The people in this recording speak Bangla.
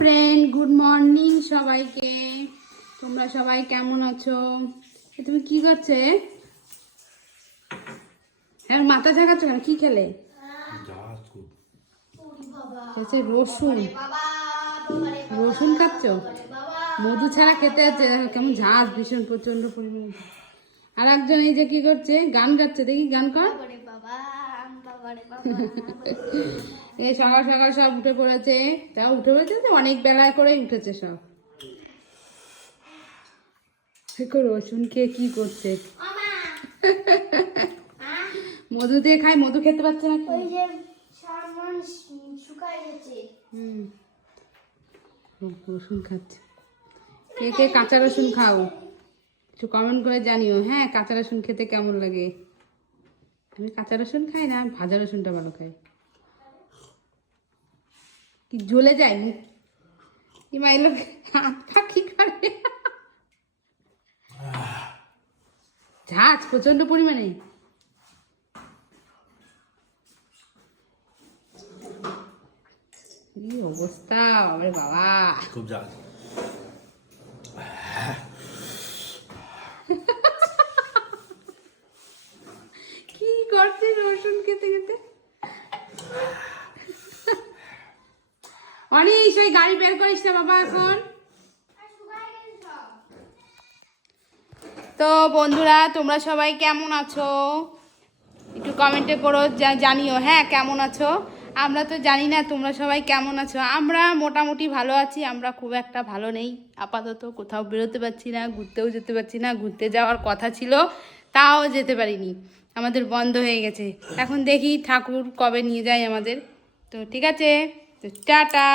ফ্রেন্ড, গুড মর্নিং সবাইকে। তোমরা সবাই কেমন আছো? তুমি কি করছে? হ্যাঁ, মাথা ঝাঁকাচ্ছ কেন? কি খেলে? রসুন রসুন খাচ্ছ? মধু ছাড়া খেতে আছে কেমন ঝাঁজ, ভীষণ প্রচন্ড পরিমাণে। আর একজন এই যে কি করছে, গান গাচ্ছে, দেখি গান কর। এই সকাল সকাল সব উঠে পড়েছে। তা উঠে পড়েছে তো অনেক বেলায় করে উঠেছে সব। রসুন খেয়ে কি করছে? মধু দিয়ে খাই, মধু খেতে পারছে না। রসুন খাচ্ছে। কে কে কাঁচা রসুন খাও একটু কমেন্ট করে জানিও। হ্যাঁ, কাঁচা রসুন খেতে কেমন লাগে? আমি কাঁচা রসুন খাই না, ভাজা রসুনটা ভালো খাই। কি জ্বলে যায় মুখ? এলো হাত পা কি করে? ঝাঁজ প্রচন্ড পরিমাণে। কি অবস্থা আরে বাবা, খুব ঝাল। কি করছে রসুন খেতে খেতে? অনেক সেই গাড়ি বের করিস না বাবা এখন। তো বন্ধুরা, তোমরা সবাই কেমন আছো একটু কমেন্টে করো, জানিও। হ্যাঁ, কেমন আছো? আমরা তো জানি না তোমরা সবাই কেমন আছো। আমরা মোটামুটি ভালো আছি। আমরা খুব একটা ভালো নেই আপাতত। কোথাও বেরোতে পারছি না, ঘুরতেও যেতে পারছি না। ঘুরতে যাওয়ার কথা ছিল, তাও যেতে পারিনি, আমাদের বন্ধ হয়ে গেছে। এখন দেখি ঠাকুর কবে নিয়ে যায় আমাদের। তো ঠিক আছে, তো টাটা।